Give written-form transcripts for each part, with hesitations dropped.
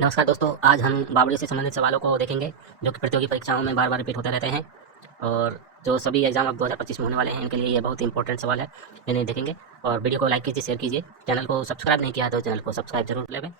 नमस्कार दोस्तों, आज हम बावड़ियों से संबंधित सवालों को देखेंगे जो कि प्रतियोगी परीक्षाओं में बार-बार रिपीट होते रहते हैं और जो सभी एग्ज़ाम अब 2025 में होने वाले हैं इनके लिए ये बहुत ही इंपॉर्टेंट सवाल है। इन्हें देखेंगे और वीडियो को लाइक कीजिए, शेयर कीजिए। चैनल को सब्सक्राइब नहीं किया है तो चैनल को सब्सक्राइब जरूर कर लें।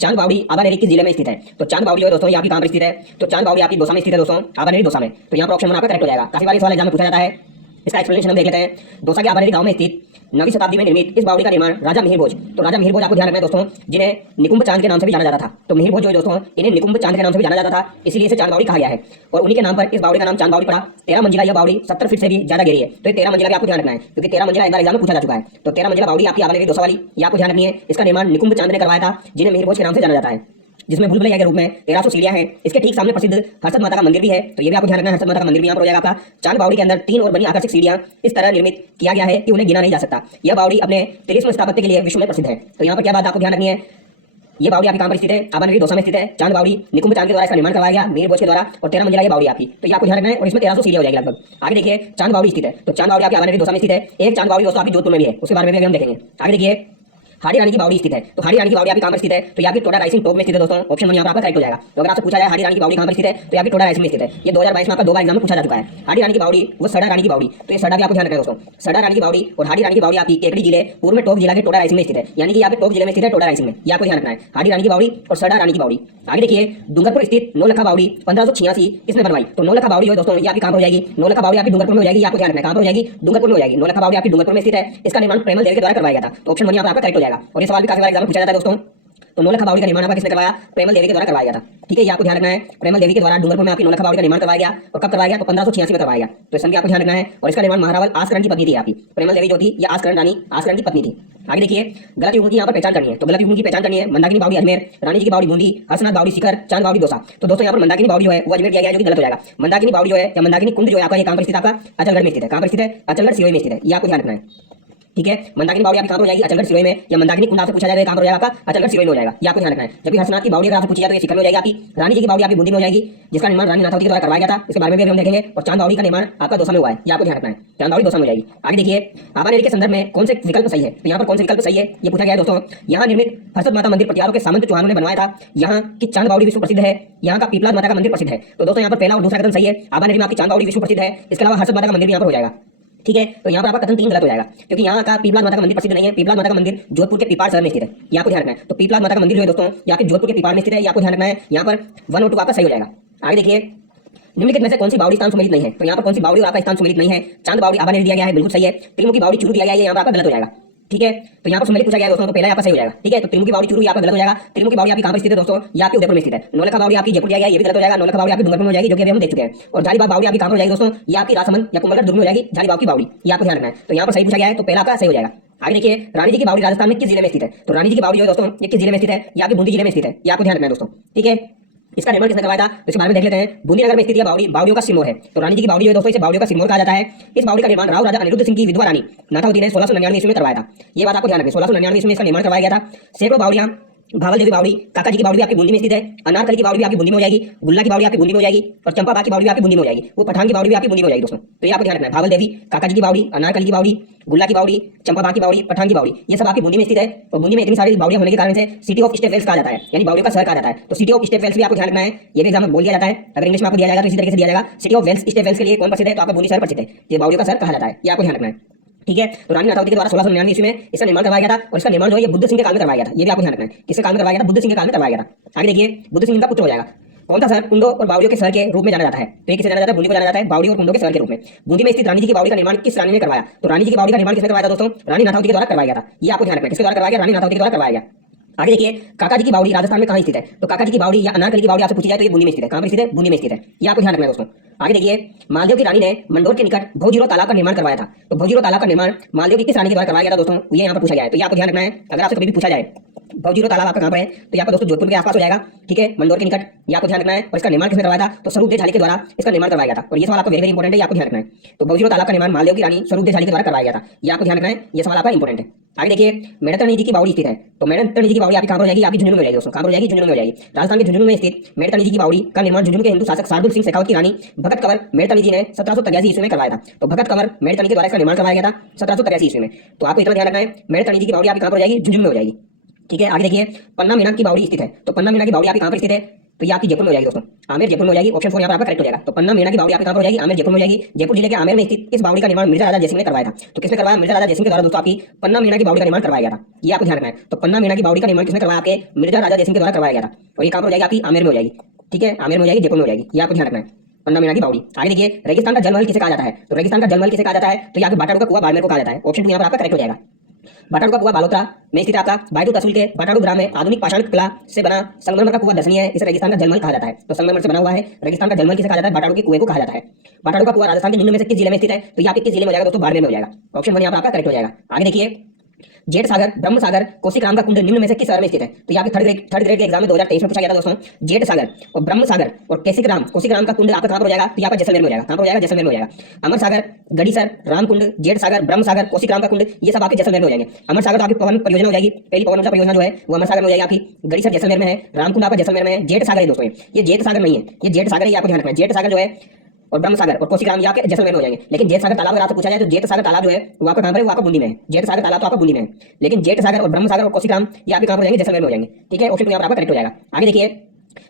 चांद बावड़ी आबानेरी किस जिले में स्थित है? तो चांद बावड़ी जो है दोस्तों ये आपकी कहां पर स्थित है? तो चांद बावड़ी आपकी दौसा में स्थित है दोस्तों, आबानेरी दौसा में। तो यहाँ पर ऑप्शन 1 आपका करेक्ट हो जाएगा। काफी बार सवाल एग्जाम में पूछा जाता है, इसका एक्सप्लेनेशन हम देख लेते हैं। दौसा के आबानेरी गांव में स्थित 9वीं शताब्दी में निर्मित इस बावड़ी का निर्माण राजा मिहिर भोज, तो राजा मिहिर भोज आपको ध्यान रखना है दोस्तों, जिन्हें निकुंभ चांद के नाम से भी जाना जाता था। तो मिहिर भोज जो है दोस्तों इन्हें निकुंभ चांद के नाम से भी जाना जाता था, इसलिए इसे चांद बावड़ी कहा गया है और उन्हीं के नाम पर इस बावड़ी का नाम चांद बावड़ी पड़ा। 13 मंजिला यह बावड़ी 70 फीट से भी ज्यादा गहरी है। तो 13 मंजिला भी आपको ध्यान रखना है क्योंकि 13 मंजिला एक बार एग्जाम में पूछा जा चुका है। तो 13 मंजिला बावड़ी आपकी आबानेरी दौसा वाली ये आपको ध्यान रखनी है। इसका निर्माण निकुंभ चांद ने करवाया था, जिन्हें मिहिर भोज के नाम से जाना जाता है, जिसमें भूल भुलैया के रूप में 1300 सीढ़ियां हैं। इसके ठीक सामने प्रसिद्ध हर्षद माता का मंदिर भी है, तो ये भी आपको ध्यान रखना है। हर्षद माता का मंदिर भी यहाँ पर हो जाएगा आपका। चांद बावड़ी के अंदर 3 और बनी आकर्षक सीढ़ियां इस तरह निर्मित किया गया है कि उन्हें गिना नहीं जा सकता। यह बावड़ी अपने 23वें स्थापत्य के लिए विश्व में प्रसिद्ध है। तो यहाँ पर क्या बात आपको ध्यान रखनी है, ये बावड़ी आपकी कहां पर स्थित है? आबानेरी दौसा में स्थित है। चांद बावड़ी निकुंभ चांद के द्वारा इसका निर्माण करवाया गया मिहिर भोज के द्वारा और 13 मंजिला ये बावड़ी आपकी। तो ये आपको ध्यान रखना है और इसमें 1300 सीढ़ियां हो जाएगी लगभग। आगे देखिए चांद बावड़ी स्थित है, तो चांद बावड़ी आपकी आबानेरी दौसा में स्थित है। एक चांद बावड़ी दोस्तों आपकी जोधपुर में भी है, उसके बारे में भी हम देखेंगे। आगे देखिए हाड़ी रानी की बावड़ी स्थित है, तो हाड़ी रानी की बावड़ी आपकी कहां पर स्थित है? तो ये आपकी टोडा राइसिंग टॉप में स्थित है दोस्तों। ऑप्शन 1 यहाँ पर आपका करेक्ट हो जाएगा। तो अगर आपसे पूछा जाए हाड़ी रानी की बावड़ी कहां पर स्थित है, तो ये आपकी टोडा राइसिंग में स्थित है। ये 2022 में आपका 2 बार एग्जाम में पूछा जा चुका है। हाड़ी रानी की बावड़ी वो सड़ा रानी की बावड़ी, तो ये सड़ा भी आपको ध्यान रखना है दोस्तों। सड़ा रानी की बावड़ी और हाड़ी रानी की बावड़ी आपकी केकड़ी जिले पूर्व में टॉप जिला के टोडा राइसिंग में स्थित है, यानी कि यहाँ पे टॉप जिले में स्थित है टोडा राइसिंग में। ये आपको ध्यान रखना है, हाड़ी रानी की बावड़ी और सड़ा रानी की बावड़ी। आगे देखिए डूंगरपुर स्थित नौलखा बावड़ी 1586 इसने बनवाई। तो नौलखा बावड़ी है दोस्तों ये आपकी कहां पर हो जाएगी? नौलखा बावड़ी आपकी डूंगरपुर में हो जाएगी। आपको ध्यान रखना है कहां पर हो जाएगी? डूंगरपुर में हो जाएगी। नौलखा बावड़ी आपकी डूंगरपुर में स्थित है। इसका निर्माण प्रेमल देवी के द्वारा करवाया गया था। तो ऑप्शन 1 यहाँ पर आपका करेक्ट हो जाएगा और ये सवाल भी काफी बार एग्जाम में पूछा जाता है दोस्तों। तो नौलखा बावड़ी का निर्माण आपका किसने करवाया? प्रेमल देवी के द्वारा करवाया गया था। ठीक है, ये आपको ध्यान रखना है। प्रेमल देवी के द्वारा डूंगरपुर में आपकी नौलखा बावड़ी का निर्माण करवाया गया और कब करवाया गया? तो 1586 में करवाया गया। तो इसका भी आपको ध्यान रखना है और इसका निर्माण महारावल आसकरण की पत्नी थी आपकी। प्रेमल देवी जो थी ये आसकरण रानी आसकरण की पत्नी थी। आगे देखिए गलत युग्म की यहाँ पर पहचान करनी है। तो गलत युग्म की पहचान करनी है। मंदाकिनी बावड़ी अजमेर, रानी जी की बावड़ी बूंदी, हर्षनाथ बावड़ी सीकर, चांद बावड़ी दौसा। तो दोस्तों यहाँ पर मंदाकिनी बावड़ी जो है वो अजमेर किया गया है, जो कि गलत हो जाएगा। मंदाकिनी बावड़ी जो है या मंदाकिनी कुंड जो है आपका ये कहां पर स्थित? आपका अचलगढ़ में स्थित है। कहां पर स्थित है? अचलगढ़ सिरोही में स्थित है। ये आपको ध्यान रखना है। ठीक है, मंदाकिनी बावड़ी आपकी कहां पर हो जाएगी? अचलगढ़ सिरोही में। या मंदाकिनी कुंड आपसे पूछा जाएगा कहां पर हो जाएगा? आपका अचलगढ़ सिरोही में हो जाएगा। ये आपको ध्यान रखना है। जबकि हर्षनाथ की बावड़ी अगर आपसे पूछी जाए तो ये सीकर में हो जाएगी आपकी। रानी जी की बावड़ी आपकी बूंदी में हो जाएगी, जिसका निर्माण रानी नाथावती के द्वारा करवाया गया था, इसके बारे में भी हम देखेंगे। और चांद बावड़ी का निर्माण आपका दौसा में हुआ है, ये आपको ध्यान रखना है। चांद बावड़ी दौसा में हो जाएगी। आगे देखिए आबानेरी के संदर्भ में कौन से विकल्प सही है? तो यहाँ पर कौन से विकल्प सही है ये पूछा गया है दोस्तों। यहाँ निर्मित हर्षद माता मंदिर पटियारों के सामंत चौहानों ने बनवाया था। यहाँ की चांद बावड़ी विश्व प्रसिद्ध है। यहाँ का पीपलाद माता का मंदिर प्रसिद्ध है। तो दोस्तों यहाँ पर पहला और दूसरा कथन सही है। आबानेरी में आपकी चांद बावड़ी विश्व प्रसिद्ध है। इसके अलावा हर्षद माता का मंदिर भी यहाँ पर हो जाएगा। ठीक है, तो यहाँ पर आपका कथन 3 गलत हो जाएगा क्योंकि यहाँ का पीपलाद माता का मंदिर प्रसिद्ध नहीं है। पीपलाद माता का मंदिर जोधपुर के पीपाड़ शहर में स्थित है। ये आपको ध्यान रखना है। तो पीपलाद माता का मंदिर जो है दोस्तों यहाँ के जोधपुर के पीपाड़ में स्थित है। ये आपको ध्यान रखना है। यहाँ पर 1 और 2 आपका सही हो जाएगा। आगे देखिए निम्नलिखित में से कौन सी बावड़ी स्थान सुमेलित नहीं है? तो यहाँ पर कौन सी बावड़ी और आपका स्थान सुमेलित नहीं है? चांद बावड़ी आबानेरी दिया गया है, बिल्कुल सही है। त्रिमुखी बावड़ी चूरू दिया गया है, यहाँ पर आपका गलत हो जाएगा। ठीक है, तो यहाँ पर सुमेलित पूछा गया दोस्तों, तो पहला यहाँ पर सही हो जाएगा। ठीक है, तो त्रिमुखी बावड़ी चूरू यहाँ पर गलत हो जाएगा। त्रिमुखी बावड़ी आपकी कहां पर स्थित है दोस्तों? ये आपकी उदयपुर में स्थित है। नौलखा बावड़ी आपकी जयपुर दिया गया है, ये भी गलत हो जाएगा। नौलखा बावड़ी आपकी डूंगरपुर में हो जाएगी, जो कि अभी हम देख चुके हैं। और झालीबाग बावड़ी आपकी कहां पर हो जाएगी दोस्तों? ये आपकी राजसमंद या कुंभलगढ़ दुर्ग में हो जाएगी झालीबाग की बावड़ी। ये आपको ध्यान रखना है। तो यहाँ पर सही पूछा गया है, तो पहला आपका सही हो जाएगा। आगे देखिए रानी जी की बावड़ी राजस्थान में किस जिले में स्थित है? तो रानी जी की बावड़ी जो है दोस्तों ये किस जिले में स्थित है? ये आपकी बूंदी जिले में स्थित है। ये आपको ध्यान रखना है दोस्तों। ठीक है, इसका निर्माण किसने करवाया था? तो इसके बारे में देख लेते हैं। बूंदी नगर में स्थित यह बावड़ी बावड़ियों का सिरमौर है। तो रानी जी की बावड़ी जो है दोस्तों इसे बावड़ियों का सिरमौर कहा जाता है। इस बावड़ी का निर्माण राव राजा अनिरुद्ध सिंह की विधवा रानी नाथावती ने 1699 ईस्वी में करवाया था। ये बात आपको ध्यान रखनी है। 1699 ईस्वी में इसका निर्माण करवाया गया था। सैकड़ों बावड़ियां भावल देवी बावड़ी, काका जी की बावड़ी भी आपकी बूंदी में स्थित है। अनारकली की बावड़ी भी आपकी बूंदी में हो जाएगी। गुल्ला की बावड़ी आपकी बूंदी में हो जाएगी और चंपा की बावड़ी भी आपकी बूंदी में हो जाएगी। वो पठान की बावड़ी भी आपकी बूंदी में हो जाएगी दोस्तों। तो ये आपको ध्यान रखना है। भावल देवी, काका जी की बावड़ी, अनारकली की बावड़ी, गुल्ला की बावड़ी, चंपा की बावड़ी, पठान की बावड़ी, ये सब आपकी बूंदी में स्थित है। और बूंदी में इतनी सारी बावड़ियां होने के कारण से सिटी ऑफ स्टेट वेल्स कहा जाता है, यानी बावड़ियों का शहर कहा जाता है। तो सिटी ऑफ स्टेट वेल्स भी आपको ध्यान रखना है। ये भी एग्जाम में बोल दिया जाता है। अगर इंग्लिश में आपको दिया जाएगा तो इसी तरीके से दिया जाएगा। City of wells state wells के लिए कौन प्रसिद्ध है? तो आपका बूंदी शहर प्रसिद्ध है। ये बावड़ियों का शहर कहा जाता है। ये आपको ध्यान रखना है। ठीक है, तो रानी नाथावती के द्वारा 1699 ईस्वी में इसका निर्माण करवाया गया था और इसका निर्माण जो है ये बुद्ध सिंह के काल में करवाया गया था। ये भी आपको ध्यान रखना है। किसके काल में करवाया गया था? बुद्ध सिंह के काल में करवाया गया था। आगे देखिए बुद्ध सिंह इनका पुत्र हो जाएगा। कौन सा शहर कुंडों और बावड़ियों के शहर के रूप में जाना जाता है? तो ये किसे जाना जाता है? बूंदी को जाना जाता है बावड़ी और कुंडों के शहर के रूप में। बूंदी में स्थित रानी जी की बावड़ी का निर्माण किस रानी ने करवाया? तो रानी जी की बावड़ी का निर्माण किसने करवाया था दोस्तों? रानी नाथावती के द्वारा करवाया गया था। ये आपको ध्यान रखना है। किसके द्वारा करवाया गया? रानी नाथावती के द्वारा करवाया गया। आगे देखिए काका जी की बावड़ी राजस्थान में कहां स्थित है? तो काका जी की बावड़ी या अनारकली की बावड़ी आपसे पूछी जाए तो ये बूंदी में स्थित है। कहां पर स्थित है? बूंदी में स्थित है। ये आपको ध्यान रखना है दोस्तों। आगे देखिए मालदेव की रानी ने मंडोर के निकट भौजीरो तालाब का निर्माण करवाया था। तो भौजीरो तालाब का निर्माण मालदेव की किस रानी के द्वारा करवाया गया था दोस्तों? ये यहाँ पर पूछा गया है। तो ये आपको ध्यान रखना है। अगर आपसे कभी भी पूछा जाए भौजीरो तालाब आपका कहां पर है? तो यहाँ पर दोस्तों जोधपुर के आसपास हो जाएगा। ठीक है, मंडोर के निकट। ये आपको ध्यान रखना है। और इसका निर्माण किसने करवाया था? तो स्वरूप झाली के द्वारा इसका निर्माण करवाया गया था। और ये सवाल आपको वेरी इंपॉर्टेंट है, आपको ध्यान रखना है। तो भौजीरो तालाब का निर्माण मालदेव की रानी स्वरूप झाली के द्वारा करवाया गया था। ये आपको ध्यान रखना है। ये सवाल आपका इंपॉर्टेंट है। आगे देखिए मेड़तनी जी की बावड़ी स्थित है। तो मेड़तनी जी की बावड़ी आपकी कहां पर हो जाएगी? आपकी झुंझुनू में हो जाएगी दोस्तों। कहां पर हो जाएगी? झुंझुनू में हो जाएगी। राजस्थान के झुंझुनू में स्थित मेड़तनी जी की बावड़ी का निर्माण झुंझुनू के हिंदू शासक शार्दुल सिंह शेखावत की रानी भगत कंवर मेड़तनी जी ने 1783 ईस्वी में करवाया था। तो भगत कंवर मेड़तनी के द्वारा इसका निर्माण करवाया गया था 1783 ईस्वी में। तो आपको इतना ध्यान रखना है। मेड़तनी जी की बावड़ी आपकी कहां पर हो जाएगी? झुंझुनू में हो जाएगी। ठीक है, आगे देखिए पन्ना मीना की बावड़ी स्थित है। तो पन्ना मीना की बावड़ी आपकी कहाँ पर स्थित है? तो ये आपकी जयपुर में हो जाएगी दोस्तों। आमेर जयपुर में हो जाएगी। ऑप्शन 4 यहाँ पर आपका करेक्ट हो जाएगा। तो पन्ना मीना की बावड़ी आपकी कहाँ पर हो जाएगी? आमेर जयपुर में हो जाएगी। जयपुर जिले के आमेर में स्थित इस बावड़ी का निर्माण मिर्जा राजा जयसिंह ने करवाया था। तो किसने करवाया? मिर्जा राजा जयसिंह के द्वारा दोस्तों आपकी पन्ना मीना की बावड़ी का निर्माण करवाया गया था। ये आपको ध्यान रखना है। तो पन्ना मीना की बावड़ी का निर्माण किसने करवाया? आपके मिर्जा राजा जयसिंह के द्वारा करवाया गया था। और ये कहाँ पर हो जाएगी? आपकी आमेर में हो जाएगी। ठीक है, आमेर में हो जाएगी, जयपुर में हो जाएगी। ये आपको ध्यान रखना है, पन्ना मीना की बावड़ी। आगे देखिए रेगिस्तान का जलमहल किसे कहा जाता है? तो रेगिस्तान का जलमहल किसे कहा जाता है? तो यहाँ पे बाटाडू का कुआं बाड़मेर को कहा जाता है। ऑप्शन 2 यहाँ पर आपका करेक्ट हो जाएगा। बाटाडू का कुआं बालोतरा में स्थित आपका बायतू तहसील के बाटाडू ग्राम में आधुनिक पाषाण कला से बना संगमरमर का कुआं दर्शनीय है। इसे रेगिस्तान का जलमहल कहा जाता है। तो संगमरमर से बना हुआ है। रेगिस्तान का जलमहल किसे कहा जाता है? बाटाडू के कुएं को कहा जाता है। बाटाडू का कुआं राजस्थान के निम्न में से किस जिले में स्थित है? तो ये आपके किस जिले में हो जाएगा दोस्तों? बाड़मेर में हो जाएगा। ऑप्शन 1 यहाँ पर आपका करेक्ट हो जाएगा। आगे देखिए जेठ सागर ब्रह्म सागर कोसीग्राम का कुंड निम्न में से किस शहर में स्थित है? तो यहाँ पे थर्ड ग्रेड के एग्जाम में 2023 में पूछा गया था दोस्तों। जेठ सागर और ब्रह्म सागर और कोसीग्राम का कुंड आपका कहाँ पर हो जाएगा? तो यहाँ पर जैसलमेर में हो जाएगा। कहाँ पर हो जाएगा? जैसलमेर में हो जाएगा। अमर सागर, गड़ीसर, रामकुंड, जेठ सागर, ब्रह्म सागर, कोसीग्राम का कुंड, ये सब आपके जैसलमेर में हो जाएंगे। अमर सागर तो आपकी पवन परियोजना हो जाएगी, पहली पवन ऊर्जा परियोजना जो है वो अमर सागर में हो जाएगी आपकी। गड़ीसर जैसलमेर में है, रामकुंड आपका जैसलमेर में है, जेठ सागर है दोस्तों। ये जेठ सागर नहीं है, ये जेठ सागर है, आपको ध्यान रखना है। जेठ सागर जो है और ब्रह्म सागर और कोसीग्राम ये आपके जैसलमेर में हो जाएंगे। लेकिन जेठ सागर तालाब अगर आपसे पूछा जाए तो जेठ सागर तालाब जो है वो आपका कहाँ पर है? वो आपका बूंदी में है। जेठ सागर तालाब तो आपका बूंदी में है, लेकिन जेठ सागर और ब्रह्म सागर और कोसीग्राम ये आपके कहाँ पर हो जाएंगे? जैसलमेर में हो जाएंगे। ठीक है, ऑप्शन 2 यहाँ पर आपका करेक्ट हो जाएगा। आगे देखिए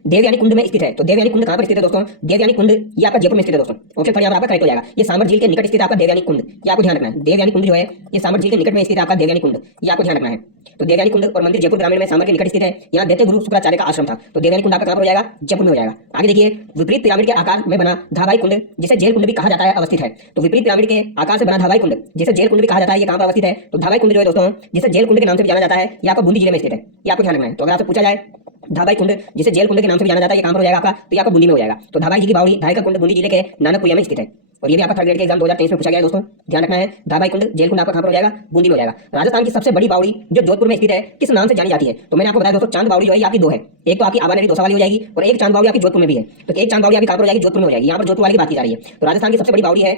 देवयानी कुंड में स्थित है। तो देवयानी कुंड कहाँ पर स्थित है दोस्तों? देवयानी कुंड ये आपका जयपुर में स्थित है दोस्तों। ऑप्शन 3 यहाँ पर आपका करेक्ट हो जाएगा। ये सामर झील के निकट स्थित आपका देवयानी कुंड, ये आपको ध्यान रखना है। देवयानी कुंड जो है ये सामर झील के निकट में स्थित आपका देवयानी कुंड, ये आपको ध्यान रखना है। तो देवयानी कुंड और मंदिर जयपुर ग्रामीण में सामर के निकट स्थित है। यहाँ दैत्य गुरु शुक्राचार्य का आश्रम था। तो देवयानी कुंड आपका कहाँ पर हो जाएगा? जयपुर में हो जाएगा। आगे देखिए विपरीत पिरामिड के आकार में बना धाबाई कुंड जिसे जेल कुंड भी कहा जाता है अवस्थित है। तो विपरीत पिरामिड के आकार से बना धाबाई कुंड जिसे जेल कुंड भी कहा जाता है, ये कहाँ पर अवस्थित है? तो धाबाई कुंड जो है दोस्तों जिसे जेल कुंड के नाम से भी जाना जाता है, ये आपका बूंदी जिले में स्थित है। ये आपको ध्यान रखना है। तो अगर आपसे पूछा जाए धाबाई कुंड जिसे जेल कुंड के नाम से भी जाना जाता है, ये कहाँ पर हो जाएगा आपका? तो ये आपका बूंदी में हो जाएगा। तो धाबाई जी की बावड़ी धाई का कुंड बूंदी जिले के नानकपुरिया में स्थित है। और ये भी आपका थर्ड ग्रेड के एग्जाम 2023 में पूछा गया है दोस्तों, ध्यान रखना है। धाबाई कुंड जेल कुंड आपका कहाँ पर हो जाएगा? बूंदी में हो जाएगा। राजस्थान की सबसे बड़ी बावड़ी जो जोधपुर में स्थित है किस नाम से जानी जाती है? तो मैंने आपको बताया दोस्तों चांद बावड़ी जो है आपकी 2 है। एक तो आपकी आबानेरी दोसा वाली हो जाएगी और एक चांद बावड़ी आपकी जोधपुर में भी है। तो एक चांद बावड़ी आपकी कहाँ पर हो जाएगी? जोधपुर में हो जाएगी। यहाँ पर जोधपुर वाली की बात की जा रही है। तो राजस्थान की सबसे बड़ी बावड़ी है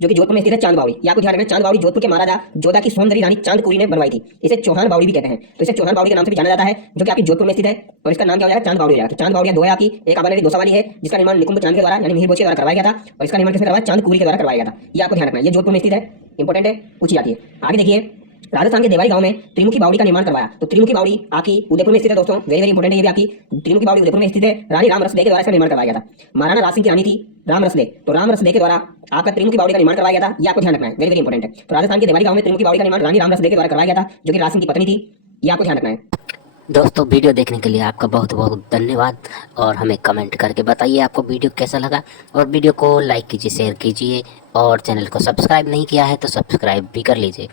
जो कि जोधपुर में स्थित है चांद बावड़ी। ये आपको ध्यान रखना है। चांद बावड़ी जोधपुर के महाराजा जोधा की सौंदर्य रानी चांदकुरी ने बनवाई थी। इसे चौहान बावड़ी भी कहते हैं। तो इसे चौहान बावड़ी के नाम से भी जाना जाता है, जो कि आपकी जोधपुर में स्थित है। और इसका नाम क्या हो जाएगा? चांद बावड़ी हो जाएगा। तो चांद बावड़ियां 2 है आपकी। एक आबानेरी दोसा वाली है जिसका निर्माण निकुंभ चांद के द्वारा यानी मिहिर बोचे के द्वारा करवाया गया था, और इसका निर्माण किसने करवाया? चांदकुरी के द्वारा करवाया गया था। ये आपको ध्यान रखना है। ये जोधपुर में स्थित है, इंपॉर्टेंट है, पूछी जाती है। आगे देखिए राजस्थान के देवारी गांव में त्रिमुखी बावड़ी का निर्माण करवाया। तो त्रिमुखी बावड़ी आपकी उदयपुर में स्थित है दोस्तों, वेरी वेरी इंपॉर्टेंट है ये भी आपकी। त्रिमुखी बावड़ी उदयपुर में स्थित है। रानी राम रसदे के द्वारा इसका निर्माण करवाया गया था। महाराणा राज सिंह की रानी थी राम रसदे, तो राम रसदे के द्वारा आपका त्रिमुखी बावड़ी का निर्माण करवाया गया था। ये आपको ध्यान रखना है, वेरी वेरी इंपॉर्टेंट है। तो राजस्थान के देवारी गांव में त्रिमुखी बावड़ी का निर्माण रानी राम रसदे के द्वारा करवाया गया था, जो कि राज सिंह की पत्नी थी। ये आपको ध्यान रखना है। दोस्तों वीडियो देखने के लिए आपका बहुत बहुत धन्यवाद, और हमें कमेंट करके बताइए आपको वीडियो कैसा लगा, और वीडियो को लाइक कीजिए, शेयर कीजिए, और चैनल को सब्सक्राइब नहीं किया है तो सब्सक्राइब भी कर लीजिए।